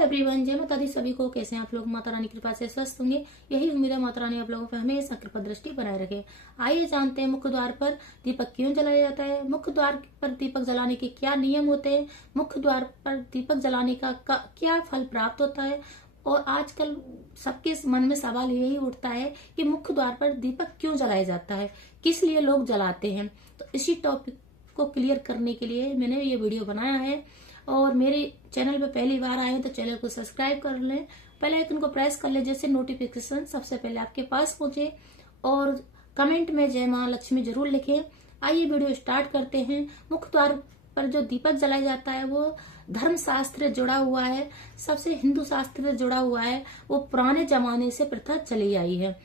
Everyone, जय माता दी सभी को। कैसे हैं आप लोग? माता रानी की कृपा से स्वस्थ होंगे, यही उम्मीद है। माता रानी आप लोगों पर हमेशा कृपा दृष्टि बनाए रखे। आइए जानते हैं मुख्य द्वार पर दीपक क्यों जलाया जाता है, मुख्य द्वार पर दीपक जलाने के क्या नियम होते हैं, मुख्य द्वार पर दीपक जलाने का क्या फल प्राप्त होता है। और आजकल सबके मन में सवाल यही उठता है कि मुख्य द्वार पर दीपक क्यों जलाया जाता है, किस लिए लोग जलाते हैं। तो इसी टॉपिक को क्लियर करने के लिए मैंने ये वीडियो बनाया है। और मेरे चैनल पे पहली बार आए हैं तो चैनल को सब्सक्राइब कर लें, बेल आइकन को प्रेस कर लें, जैसे नोटिफिकेशन सबसे पहले आपके पास पहुंचे। और कमेंट में जय मां लक्ष्मी जरूर लिखें। आइए वीडियो स्टार्ट करते हैं। मुख्य द्वार पर जो दीपक जलाया जाता है वो धर्म शास्त्र जुड़ा हुआ है, सबसे हिंदू शास्त्र से जुड़ा हुआ है। वो पुराने जमाने से प्रथा चली आई है।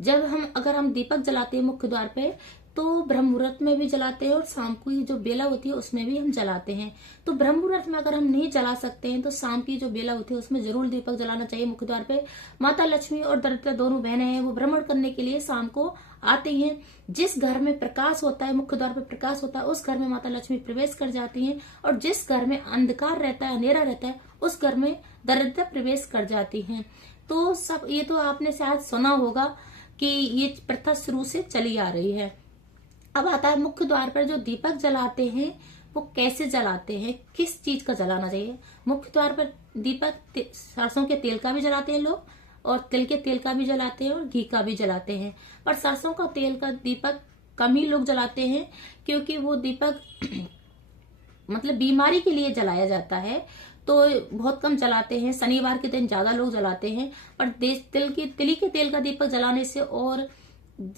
अगर हम दीपक जलाते हैं मुख्य द्वार पे तो ब्रह्म मुहूर्त में भी जलाते हैं और शाम की जो बेला होती है उसमें भी हम जलाते हैं। तो ब्रह्म मुहूर्त में अगर हम नहीं जला सकते हैं तो शाम की जो बेला होती है उसमें जरूर दीपक जलाना चाहिए मुख्य द्वार पे। माता लक्ष्मी और दरिद्र दोनों बहनें हैं, वो भ्रमण करने के लिए शाम को आती हैं। जिस घर में प्रकाश होता है, मुख्य द्वार पर प्रकाश होता है, उस घर में माता लक्ष्मी प्रवेश कर जाती हैं। और जिस घर में अंधकार रहता है, अंधेरा रहता है, उस घर में दरिद्र प्रवेश कर जाती हैं। तो सब ये तो आपने शायद सुना होगा कि ये प्रथा शुरू से चली आ रही है। अब आता है मुख्य द्वार पर जो दीपक जलाते हैं वो कैसे जलाते हैं, किस चीज का जलाना चाहिए। मुख्य द्वार पर दीपक सरसों के तेल का भी जलाते हैं लोग, और तिल के तेल का भी जलाते हैं, और घी का भी जलाते हैं। पर सरसों का तेल का दीपक कम ही लोग जलाते हैं, क्योंकि वो दीपक मतलब बीमारी के लिए जलाया जाता है, तो बहुत कम जलाते हैं। शनिवार के दिन ज्यादा लोग जलाते हैं। पर तिली के तेल का दीपक जलाने से और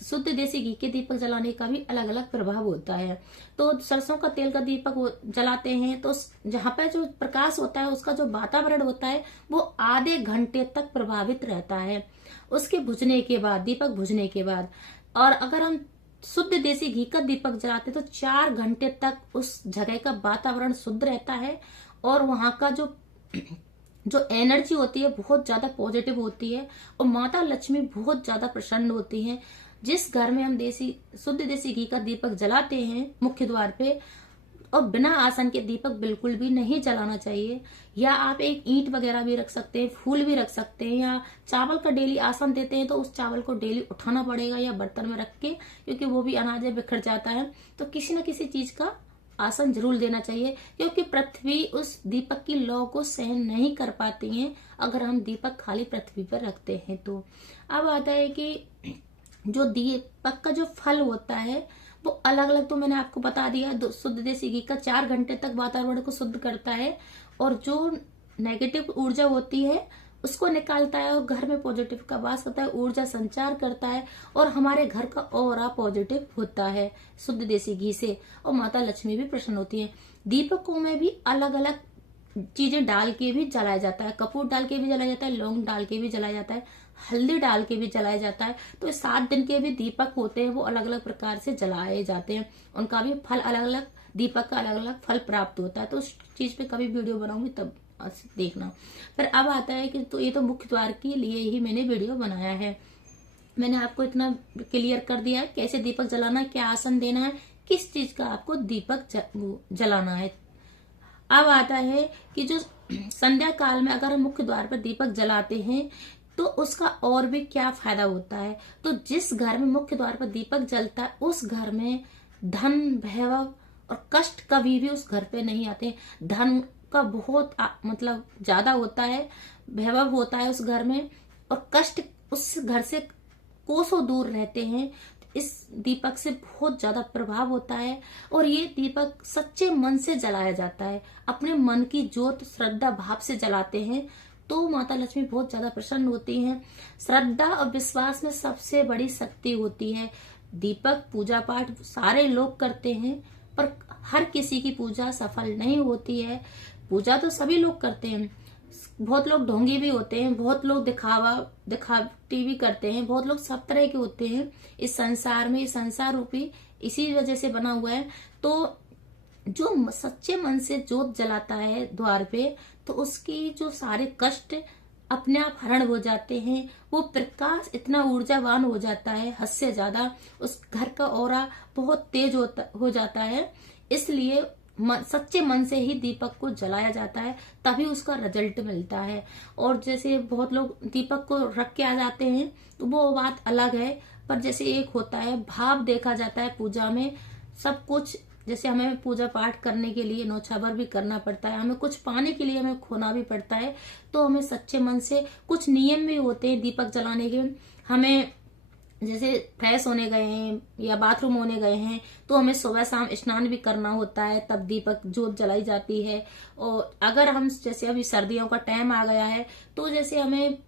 शुद्ध देसी घी के दीपक जलाने का भी अलग अलग प्रभाव होता है। तो सरसों का तेल का दीपक जलाते हैं तो जहां पर जो प्रकाश होता है उसका जो वातावरण होता है वो आधे घंटे तक प्रभावित रहता है उसके बुझने के बाद, दीपक बुझने के बाद। और अगर हम शुद्ध देसी घी का दीपक जलाते तो 4 घंटे तक उस जगह का वातावरण शुद्ध रहता है और वहां का जो एनर्जी होती है बहुत ज्यादा पॉजिटिव होती है और माता लक्ष्मी बहुत ज्यादा प्रसन्न होती हैं। जिस घर में हम शुद्ध देसी घी का दीपक जलाते हैं मुख्य द्वार पे, और बिना आसन के दीपक बिल्कुल भी नहीं जलाना चाहिए। या आप एक ईंट वगैरह भी रख सकते हैं, फूल भी रख सकते हैं, या चावल का डेली आसन देते हैं तो उस चावल को डेली उठाना पड़ेगा या बर्तन में रख के, क्योंकि वो भी अनाज बिखर जाता है। तो किसी न किसी चीज का आसन जरूर देना चाहिए, क्योंकि पृथ्वी उस दीपक की लौ को सहन नहीं कर पाती है अगर हम दीपक खाली पृथ्वी पर रखते हैं। तो अब आता है कि जो दीपक का जो फल होता है वो अलग अलग, तो मैंने आपको बता दिया। शुद्ध देसी घी का 4 घंटे तक वातावरण को शुद्ध करता है और जो नेगेटिव ऊर्जा होती है उसको निकालता है, और घर में पॉजिटिव का वास होता है, ऊर्जा संचार करता है, और हमारे घर का ऑरा पॉजिटिव होता है शुद्ध देसी घी से। और माता लक्ष्मी भी प्रसन्न होती है। दीपकों में भी अलग अलग चीजें डाल के भी जलाया जाता है, कपूर डाल के भी जलाया जाता है, लौंग डाल के भी जलाया जाता है, हल्दी डाल के भी जलाया जाता है। तो 7 दिन के भी दीपक होते हैं, वो अलग अलग प्रकार से जलाए जाते हैं। उनका भी फल अलग अलग, दीपक का अलग अलग फल प्राप्त होता है। तो उस चीज पे कभी वीडियो बनाऊंगी तब देखना। फिर अब आता है कि तो ये तो मुख्य द्वार के लिए ही मैंने वीडियो बनाया है। मैंने आपको इतना क्लियर कर दिया है कैसे दीपक जलाना है, क्या आसन देना है, किस चीज का आपको दीपक जलाना है। अब आता है कि जो संध्या काल में अगर हम मुख्य द्वार पर दीपक जलाते हैं तो उसका और भी क्या फायदा होता है। तो जिस घर में मुख्य द्वार पर दीपक जलता है उस घर में धन, वैभव और कष्ट कभी भी उस घर पे नहीं आते। धन का बहुत मतलब ज्यादा होता है, वैभव होता है उस घर में, और कष्ट उस घर से कोसों दूर रहते हैं। इस दीपक से बहुत ज्यादा प्रभाव होता है। और ये दीपक सच्चे मन से जलाया जाता है, अपने मन की ज्योत श्रद्धा भाव से जलाते हैं तो माता लक्ष्मी बहुत ज्यादा प्रसन्न होती हैं। श्रद्धा और विश्वास में सबसे बड़ी शक्ति होती है। दीपक पूजा पाठ सारे लोग करते हैं, पर हर किसी की पूजा सफल नहीं होती है। पूजा तो सभी लोग करते हैं, बहुत लोग ढोंगी भी होते हैं, बहुत लोग दिखावटी भी करते हैं, बहुत लोग सब तरह के होते हैं इस संसार में। संसार रूपी इसी वजह से बना हुआ है। तो जो सच्चे मन से जोत जलाता है द्वार पे, तो उसकी जो सारे कष्ट अपने आप हरण हो जाते हैं। वो प्रकाश इतना ऊर्जावान हो जाता है, हद से ज्यादा उस घर का ऑरा बहुत तेज हो जाता है। इसलिए सच्चे मन से ही दीपक को जलाया जाता है, तभी उसका रिजल्ट मिलता है। और जैसे बहुत लोग दीपक को रख के आ जाते हैं तो वो बात अलग है, पर जैसे एक होता है भाव देखा जाता है पूजा में सब कुछ। जैसे हमें पूजा पाठ करने के लिए न्योछावर भी करना पड़ता है, हमें कुछ पाने के लिए हमें खोना भी पड़ता है, तो हमें सच्चे मन से कुछ नियम भी होते हैं दीपक जलाने के। हमें जैसे फ्रेश होने गए हैं या बाथरूम होने गए हैं तो हमें सुबह शाम स्नान भी करना होता है, तब दीपक जोत जलाई जाती है। और अगर हम जैसे अभी सर्दियों का टाइम आ गया है तो जैसे हमें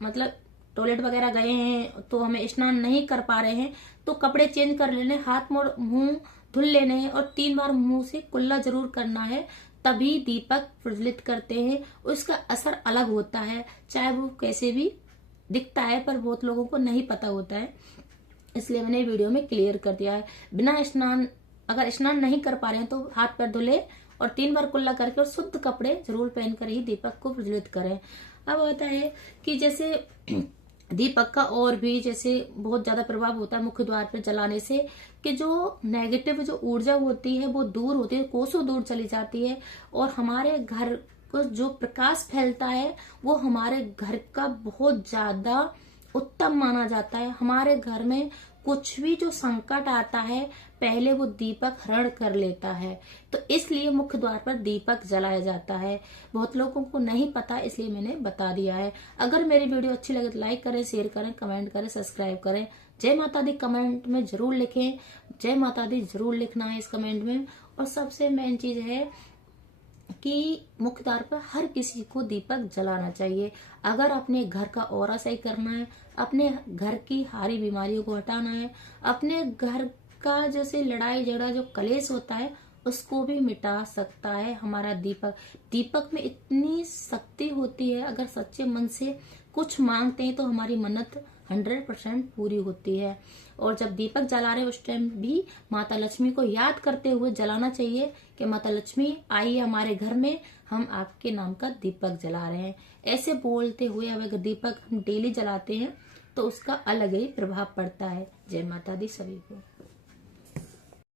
मतलब टॉयलेट वगैरह गए हैं तो हमें स्नान नहीं कर पा रहे हैं तो कपड़े चेंज कर लेने, हाथ मुंह धुल लेने हैं और 3 बार मुंह से कुल्ला जरूर करना है, तभी दीपक प्रज्वलित करते हैं। उसका असर अलग होता है, चाहे वो कैसे भी दिखता है, पर बहुत लोगों को नहीं पता होता है, इसलिए मैंने वीडियो में क्लियर कर दिया है। बिना स्नान, अगर स्नान नहीं कर पा रहे हैं तो हाथ पैर धुले और 3 बार कुल्ला करके और शुद्ध कपड़े जरूर पहनकर ही दीपक को प्रज्वलित करें। अब होता है कि जैसे दीपक का और भी जैसे बहुत ज्यादा प्रभाव होता है मुख्य द्वार पर जलाने से, कि जो नेगेटिव जो ऊर्जा होती है वो दूर होती है, कोसों दूर चली जाती है, और हमारे घर को जो प्रकाश फैलता है वो हमारे घर का बहुत ज्यादा उत्तम माना जाता है। हमारे घर में कुछ भी जो संकट आता है पहले वो दीपक हरण कर लेता है, तो इसलिए मुख्य द्वार पर दीपक जलाया जाता है। बहुत लोगों को नहीं पता, इसलिए मैंने बता दिया है। अगर मेरी वीडियो अच्छी लगे तो लाइक करें, शेयर करें, कमेंट करें, सब्सक्राइब करें। जय माता दी कमेंट में जरूर लिखें, जय माता दी जरूर लिखना है इस कमेंट में। और सबसे मेन चीज है कि मुख्य द्वार पर हर किसी को दीपक जलाना चाहिए। अगर अपने घर का ऑरा सही करना है, अपने घर की हारी बीमारियों को हटाना है, अपने घर का जैसे लड़ाई झगड़ा जो कलेश होता है उसको भी मिटा सकता है हमारा दीपक। दीपक में इतनी शक्ति होती है, अगर सच्चे मन से कुछ मांगते हैं तो हमारी मन्नत 100% पूरी होती है। और जब दीपक जला रहे उस टाइम भी माता लक्ष्मी को याद करते हुए जलाना चाहिए कि माता लक्ष्मी आइए हमारे घर में, हम आपके नाम का दीपक जला रहे हैं। ऐसे बोलते हुए अगर दीपक हम डेली जलाते हैं तो उसका अलग ही प्रभाव पड़ता है। जय माता दी सभी को।